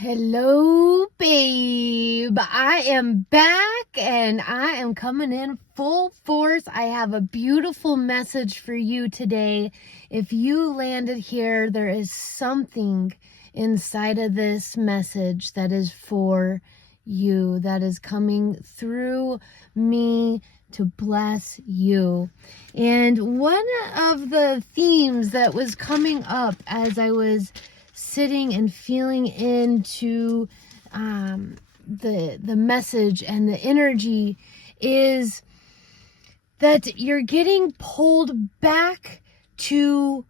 Hello, babe. I am back and I am coming in full force. I have a beautiful message for you today. If you landed here, there is something inside of this message that is for you, that is coming through me to bless you. And one of the themes that was coming up as I was sitting and feeling into the message and the energy is that you're getting pulled back to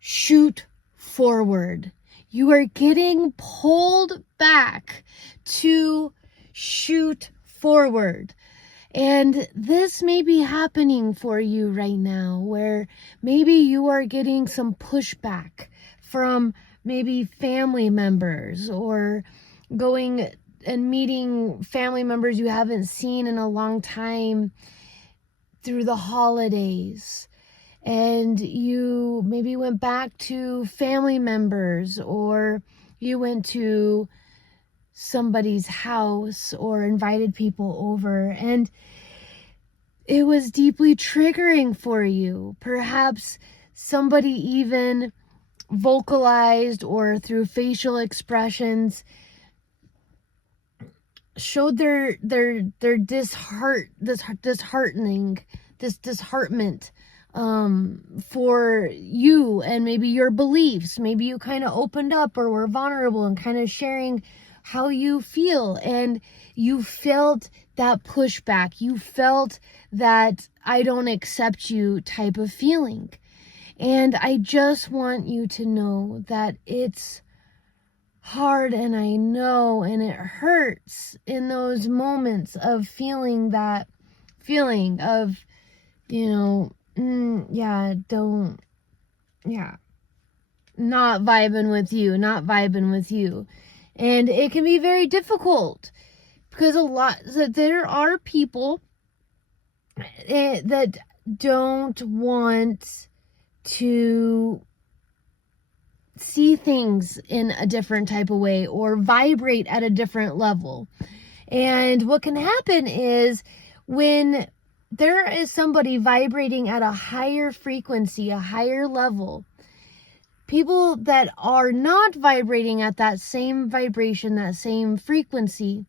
shoot forward. You are getting pulled back to shoot forward. And this may be happening for you right now, where maybe you are getting some pushback from maybe family members, or going and meeting family members you haven't seen in a long time through the holidays. And you maybe went back to family members, or you went to somebody's house or invited people over, and it was deeply triggering for you. Perhaps somebody even vocalized or through facial expressions showed their disheartenment for you and maybe your beliefs. Maybe you kind of opened up or were vulnerable and kind of sharing how you feel, and you felt that pushback. You felt that I don't accept you type of feeling. And I just want you to know that it's hard, and I know, and it hurts in those moments of feeling that feeling of, not vibing with you. And it can be very difficult because there are people that don't want to see things in a different type of way or vibrate at a different level. And what can happen is when there is somebody vibrating at a higher frequency, a higher level, people that are not vibrating at that same vibration, that same frequency,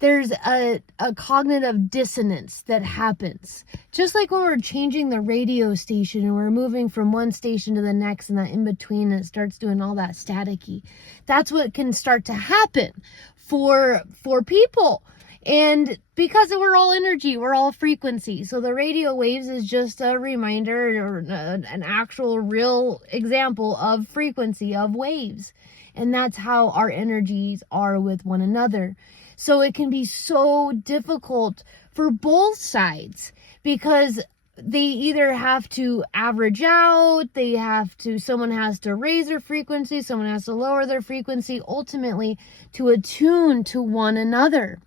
there's a cognitive dissonance that happens. Just like when we're changing the radio station and we're moving from one station to the next, and that in between, and it starts doing all that staticky. That's what can start to happen for people. And because we're all energy, we're all frequency. So the radio waves is just a reminder, or an actual real example of frequency, of waves. And that's how our energies are with one another. So it can be so difficult for both sides, because they either have to average out, someone has to raise their frequency, someone has to lower their frequency, ultimately to attune to one another.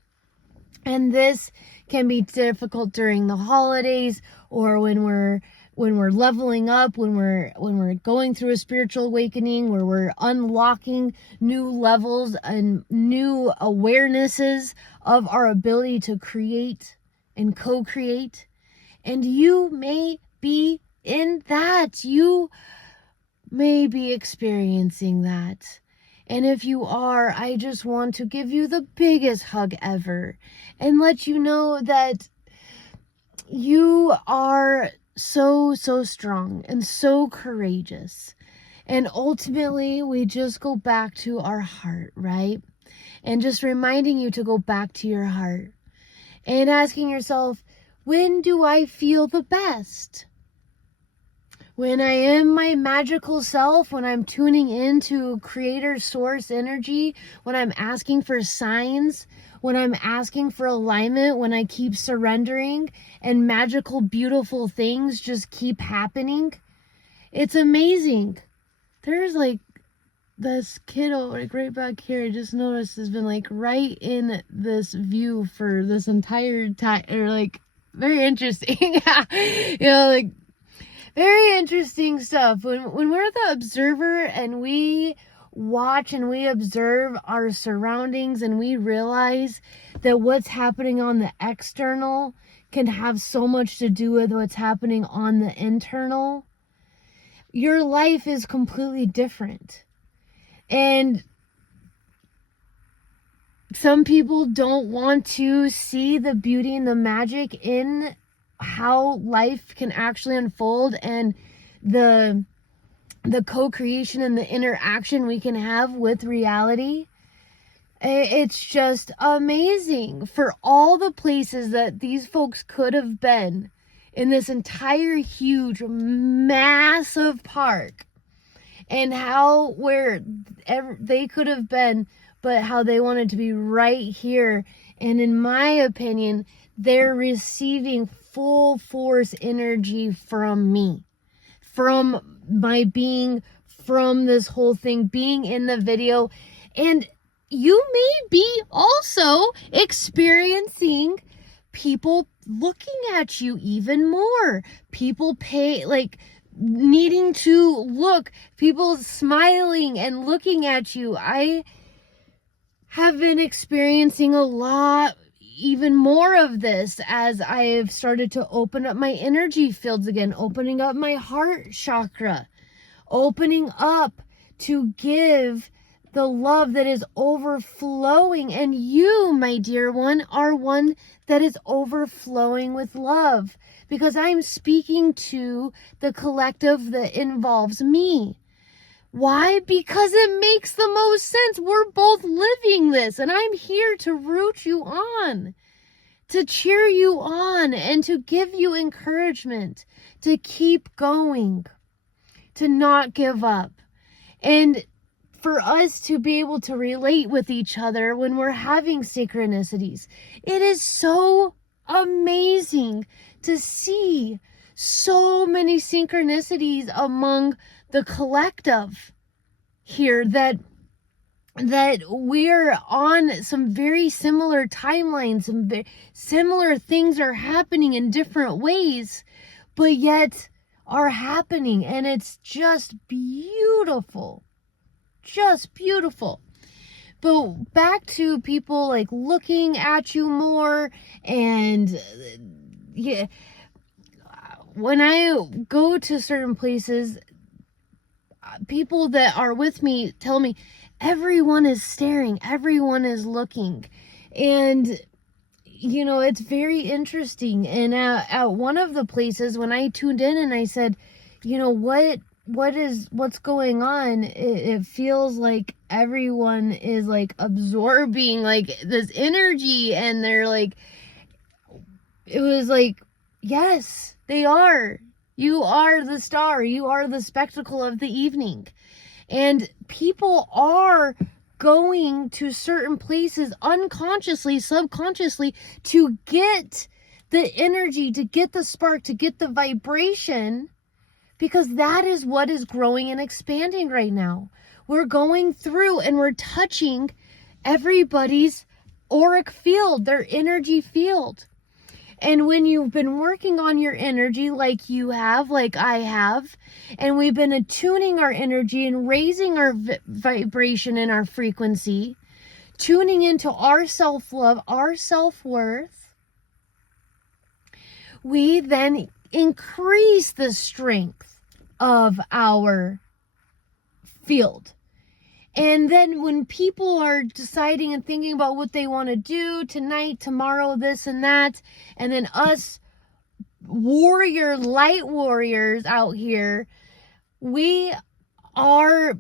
And this can be difficult during the holidays, or when we're leveling up, when we're going through a spiritual awakening, where we're unlocking new levels and new awarenesses of our ability to create and co-create. And you may be in that. You may be experiencing that. And if you are, I just want to give you the biggest hug ever and let you know that you are so strong and so courageous. And ultimately, we just go back to our heart, right? And just reminding you to go back to your heart and asking yourself, when do I feel the best? When I am my magical self, when I'm tuning into creator source energy, when I'm asking for signs, when I'm asking for alignment, when I keep surrendering and magical, beautiful things just keep happening. It's amazing. There's this kiddo right back here, I just noticed, has been right in this view for this entire time, or very interesting. Very interesting stuff. When we're the observer and we watch and we observe our surroundings and we realize that what's happening on the external can have so much to do with what's happening on the internal, your life is completely different. And some people don't want to see the beauty and the magic in how life can actually unfold, and the co-creation and the interaction we can have with reality. It's just amazing for all the places that these folks could have been in this entire huge, massive park, and how where they could have been, but how they wanted to be right here. And in my opinion, they're receiving full force energy from me, from my being, from this whole thing, being in the video. And you may be also experiencing people looking at you even more, people needing to look, people smiling and looking at you. I have been experiencing a lot, even more of this, as I have started to open up my energy fields again, opening up my heart chakra, opening up to give the love that is overflowing. And you, my dear one, are one that is overflowing with love, because I'm speaking to the collective that involves me. Why? Because it makes the most sense. We're both living this, and I'm here to root you on, to cheer you on, and to give you encouragement to keep going, to not give up. And for us to be able to relate with each other when we're having synchronicities. It is so amazing to see so many synchronicities among the collective here, that we're on some very similar timelines, some similar things are happening in different ways, but yet are happening, and it's just beautiful. Just beautiful. But back to people like looking at you more, and yeah, when I go to certain places, people that are with me tell me everyone is staring, everyone is looking. And you know, it's very interesting. And at one of the places, when I tuned in and I said, you know, what's going on, it feels like everyone is like absorbing like this energy, and they're like, it was like, yes, they are. You are the star. You are the spectacle of the evening. And people are going to certain places unconsciously, subconsciously, to get the energy, to get the spark, to get the vibration, because that is what is growing and expanding right now. We're going through and we're touching everybody's auric field, their energy field. And when you've been working on your energy like you have, like I have, and we've been attuning our energy and raising our vibration and our frequency, tuning into our self-love, our self-worth, we then increase the strength of our field. And then when people are deciding and thinking about what they want to do tonight, tomorrow, this and that, and then us light warriors out here, we are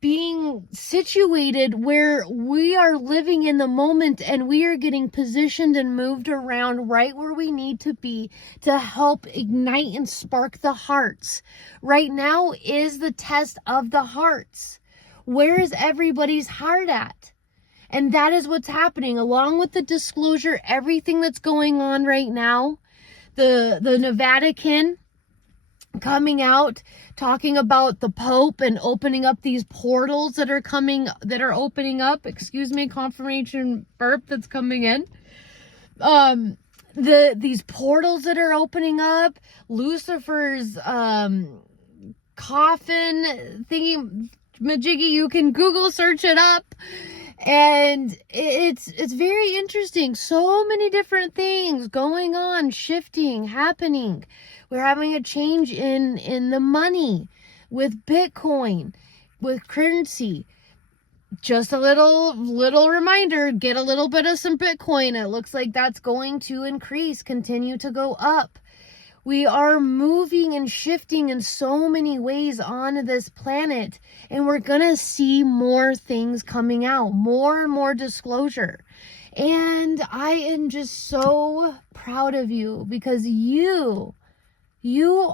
being situated where we are living in the moment, and we are getting positioned and moved around right where we need to be to help ignite and spark the hearts. Right now is the test of the hearts. Where is everybody's heart at? And that is what's happening, along with the disclosure, everything that's going on right now. The Vatican coming out, talking about the Pope and opening up these portals that are opening up. Excuse me, confirmation burp that's coming in. These portals that are opening up, Lucifer's coffin thingy majiggy. You can Google search it up. And it's very interesting. So many different things going on, shifting, happening. We're having a change in the money with Bitcoin, with currency. Just a little reminder, get a little bit of some Bitcoin. It looks like that's going to increase, continue to go up. We are moving and shifting in so many ways on this planet, and we're going to see more things coming out, more and more disclosure. And I am just so proud of you, because you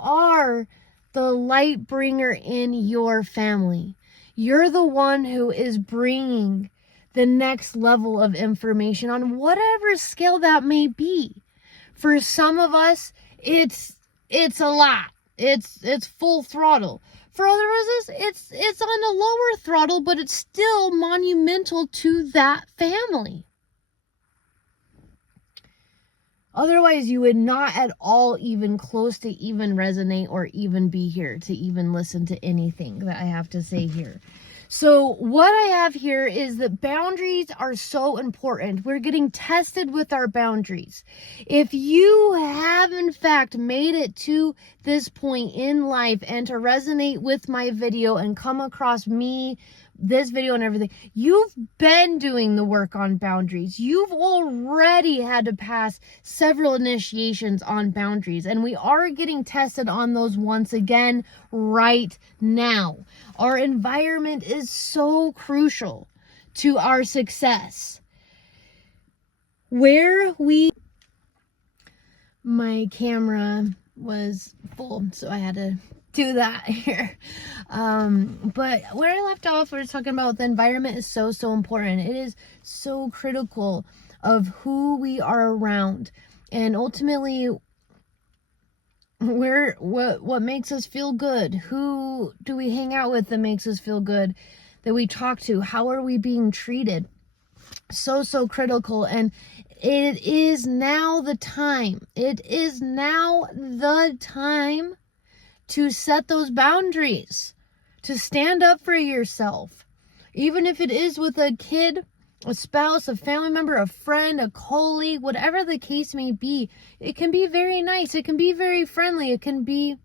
are the light bringer in your family. You're the one who is bringing the next level of information on whatever scale that may be. For some of us, it's a lot. It's full throttle. For others, it's on a lower throttle, but it's still monumental to that family. Otherwise, you would not at all even close to even resonate or even be here to even listen to anything that I have to say here. So what I have here is that boundaries are so important. We're getting tested with our boundaries. If you have in fact made it to this point in life and to resonate with my video and come across me, this video and everything, you've been doing the work on boundaries. You've already had to pass several initiations on boundaries, and we are getting tested on those once again right now. Our environment is so crucial to our success. My camera was full, so I had to do that here. But where I left off, we were talking about the environment is so important. It is so critical of who we are around, and ultimately what makes us feel good. Who do we hang out with that makes us feel good, that we talk to? How are we being treated? So critical. And it is now the time. It is now the time to set those boundaries, to stand up for yourself. Even if it is with a kid, a spouse, a family member, a friend, a colleague, whatever the case may be, it can be very nice. It can be very friendly. It can be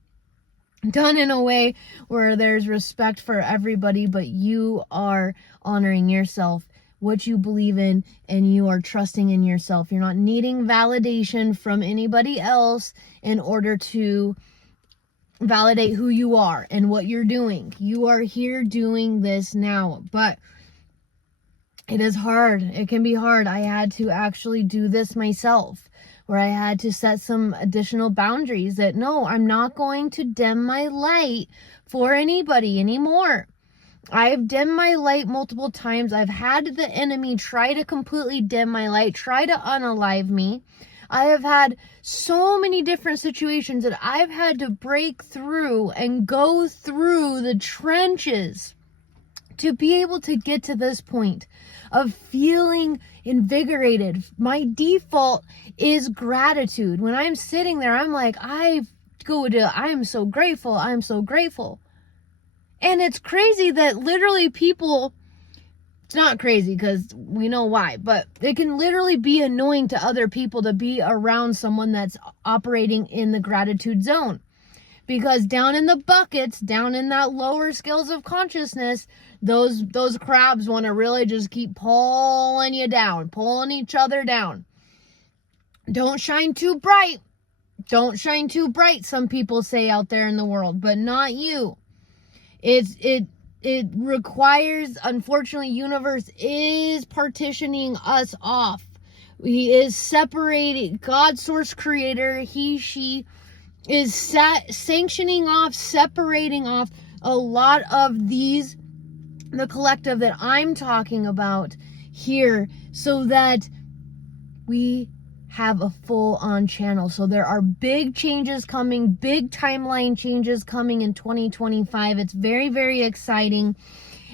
done in a way where there's respect for everybody, but you are honoring yourself, what you believe in, and you are trusting in yourself. You're not needing validation from anybody else in order to validate who you are and what you're doing. You are here doing this now, but it is hard. It can be hard. I had to actually do this myself, where I had to set some additional boundaries that, no, I'm not going to dim my light for anybody anymore. I've dimmed my light multiple times. I've had the enemy try to completely dim my light, try to unalive me. I have had so many different situations that I've had to break through and go through the trenches to be able to get to this point of feeling invigorated. My default is gratitude. When I'm sitting there, I'm like, I'm so grateful. I'm so grateful. And it's crazy that literally people, it's not crazy because we know why, but it can literally be annoying to other people to be around someone that's operating in the gratitude zone. Because down in the buckets, down in that lower scales of consciousness, those crabs want to really just keep pulling you down, pulling each other down. Don't shine too bright. Don't shine too bright, some people say out there in the world, but not you. It requires, unfortunately, universe is partitioning us off. He is separating, God, source creator, he, she, is sanctioning off, separating off a lot of these, the collective that I'm talking about here, so that we have a full-on channel. So there are big changes coming, big timeline changes coming in 2025. It's very, very exciting.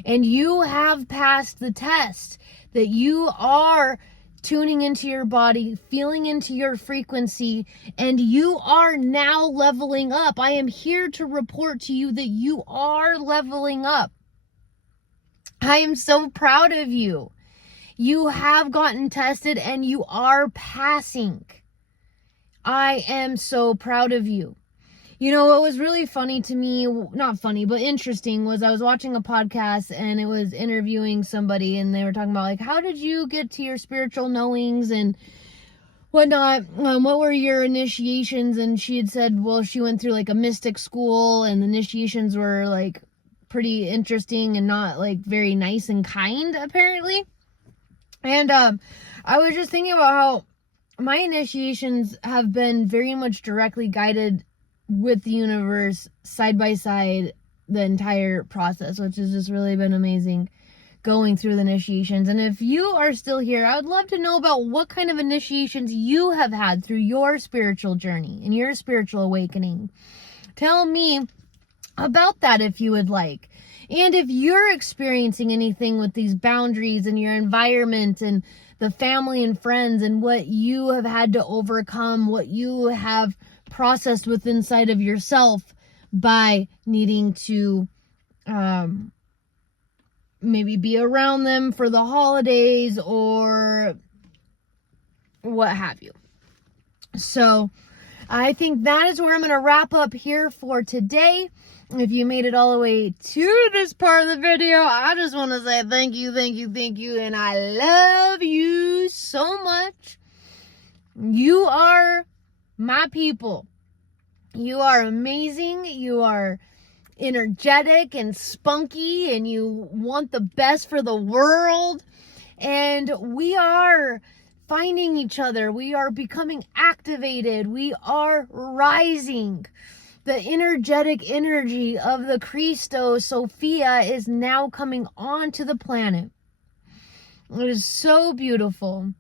And you have passed the test that you are tuning into your body, feeling into your frequency, and you are now leveling up. I am here to report to you that you are leveling up. I am so proud of you. You have gotten tested and you are passing. I am so proud of you. You know, what was really funny to me, not funny, but interesting, was I was watching a podcast and it was interviewing somebody and they were talking about, like, how did you get to your spiritual knowings and whatnot? What were your initiations? And she had said, well, she went through like a mystic school and the initiations were like pretty interesting and not like very nice and kind, apparently. And I was just thinking about how my initiations have been very much directly guided with the universe side by side the entire process, which has just really been amazing going through the initiations. And if you are still here, I would love to know about what kind of initiations you have had through your spiritual journey and your spiritual awakening. Tell me about that if you would like. And if you're experiencing anything with these boundaries in your environment and the family and friends and what you have had to overcome, what you have processed with inside of yourself by needing to maybe be around them for the holidays or what have you. So I think that is where I'm going to wrap up here for today. If you made it all the way to this part of the video, I just want to say thank you, and I love you so much. You are my people. You are amazing. You are energetic and spunky, and you want the best for the world. And we are finding each other. We are becoming activated. We are rising. The energetic energy of the Christos Sophia is now coming onto the planet. It is so beautiful.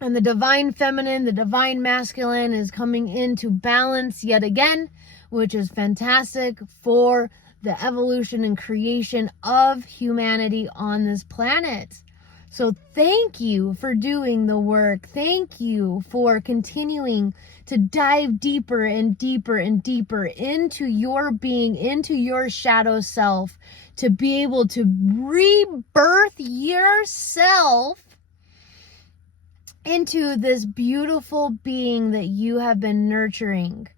And the divine feminine, the divine masculine is coming into balance yet again, which is fantastic for the evolution and creation of humanity on this planet. So thank you for doing the work. Thank you for continuing to dive deeper and deeper and deeper into your being, into your shadow self, to be able to rebirth yourself into this beautiful being that you have been nurturing.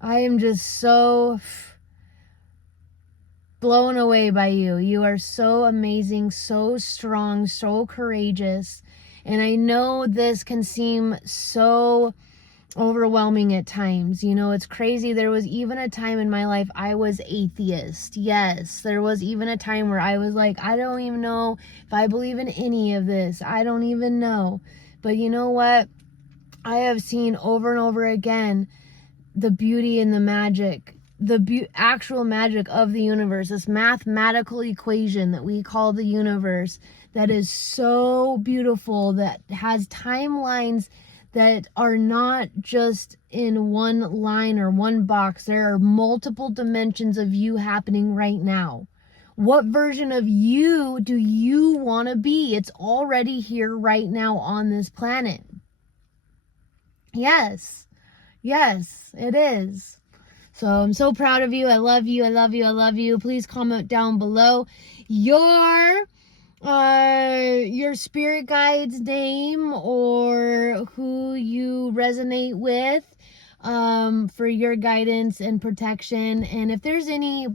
I am just so blown away by you. You are so amazing, so strong, so courageous. And I know this can seem so overwhelming at times. You know, it's crazy. There was even a time in my life I was atheist. Yes, there was even a time where I was like, I don't even know if I believe in any of this. I don't even know. But you know what? I have seen over and over again the beauty and the magic, the actual magic of the universe, this mathematical equation that we call the universe, that is so beautiful, that has timelines that are not just in one line or one box. There are multiple dimensions of you happening right now. What version of you do you want to be? It's already here right now on this planet. Yes, it is. So I'm so proud of you. I love you. I love you. I love you. Please comment down below your spirit guide's name or who you resonate with for your guidance and protection. And if there's any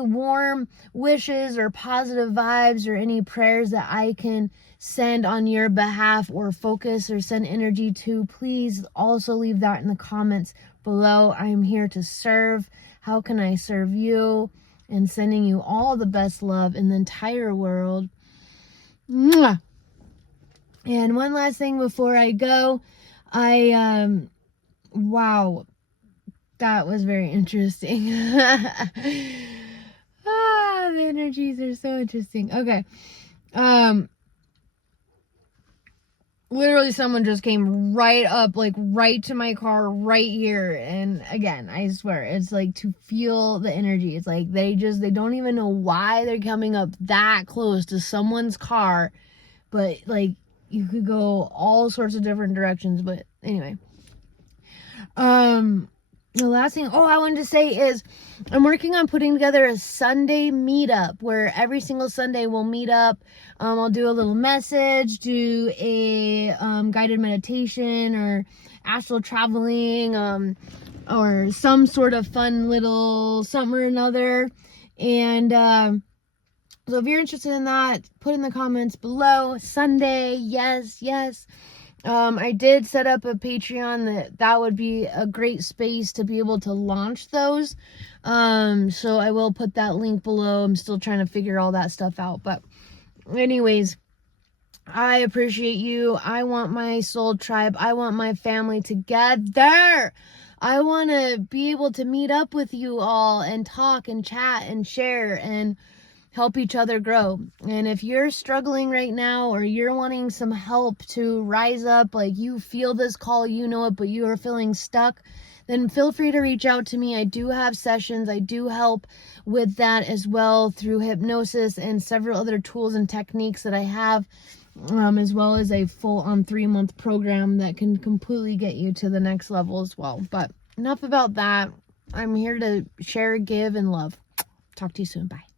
warm wishes or positive vibes or any prayers that I can send on your behalf or focus or send energy to, please also leave that in the comments below. I am here to serve. How can I serve you? And sending you all the best love in the entire world. Mwah! And one last thing before I go, wow, that was very interesting. The energies are so interesting. Okay. Literally someone just came right up, like right to my car right here. And again, I swear, it's like to feel the energy. It's like they don't even know why they're coming up that close to someone's car. But like you could go all sorts of different directions. But anyway, the last thing, I wanted to say is I'm working on putting together a Sunday meetup where every single Sunday we'll meet up. I'll do a little message, do a guided meditation or astral traveling, or some sort of fun little something or another. And so if you're interested in that, put in the comments below. Sunday, yes. I did set up a Patreon that would be a great space to be able to launch those. So I will put that link below. I'm still trying to figure all that stuff out. But anyways, I appreciate you. I want my soul tribe. I want my family together. I want to be able to meet up with you all and talk and chat and share and help each other grow. And if you're struggling right now, or you're wanting some help to rise up, like you feel this call, you know it, but you are feeling stuck, then feel free to reach out to me. I do have sessions. I do help with that as well through hypnosis and several other tools and techniques that I have, as well as a full-on 3-month program that can completely get you to the next level as well. But enough about that. I'm here to share, give, and love. Talk to you soon. Bye.